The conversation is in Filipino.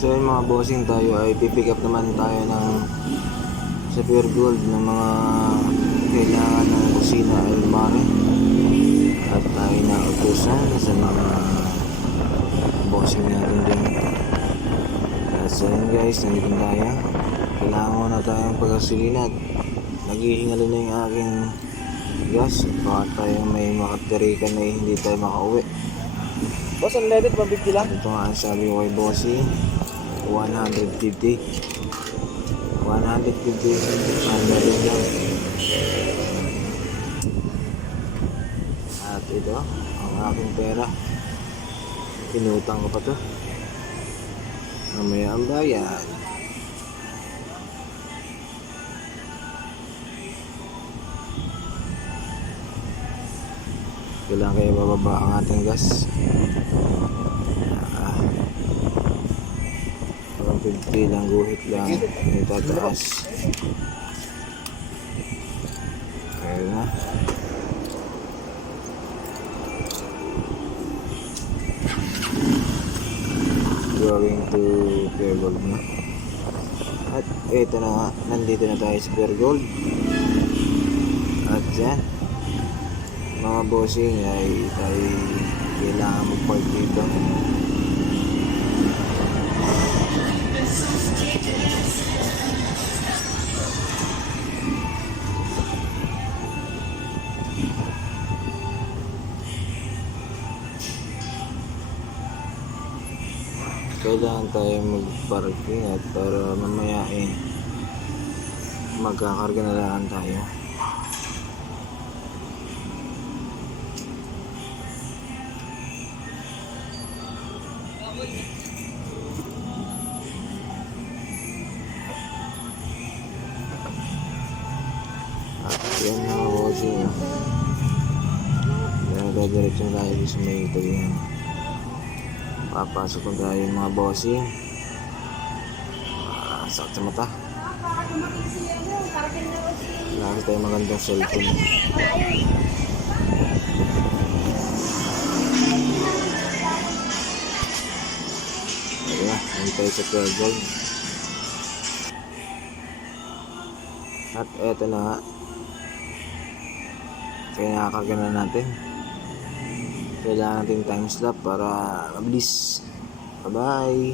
So yun mga bossing, tayo ay pipick up naman tayo ng sa Pure Gold ng mga kailangan ng kusina almare. At tayo na utusan sa mga bossing natin din. At so yun guys, nandito tayo. Kailangan mo na tayong pagkasilina at naghihingali na yung aking gas. Baka tayo may makatirikan na hindi tayo makauwi. Boss, unleaded, 150 lang. Ito nga ang sabi ko kay bossing, 150 unleaded lang. At ito ang aking pera, pinutang ko pa to, mamaya ang bayan. Kailangan kaya bababa ang ating gas. 150 lang, guhit lang, may tataas. Ayun na. Going to Pure Gold na. At ito na nga, nandito na tayo sa Pure Gold. At yan, mga bossing ay tayo kailangan mag-park dito. Kailangan tayo mag-parking at para mamaya magkakarga na lang tayo. At yan na mga bossing. Nagadiretso na tayo sa may tabihan. Papasok na tayo mga bossing. Sakit sa mata. Wala tayo magandang cellphone. Ayan, nandito tayo sa Pure Gold. At eto na nga, kaya nakakarga na natin. Kailangan natin time slot para mabilis. Bye bye.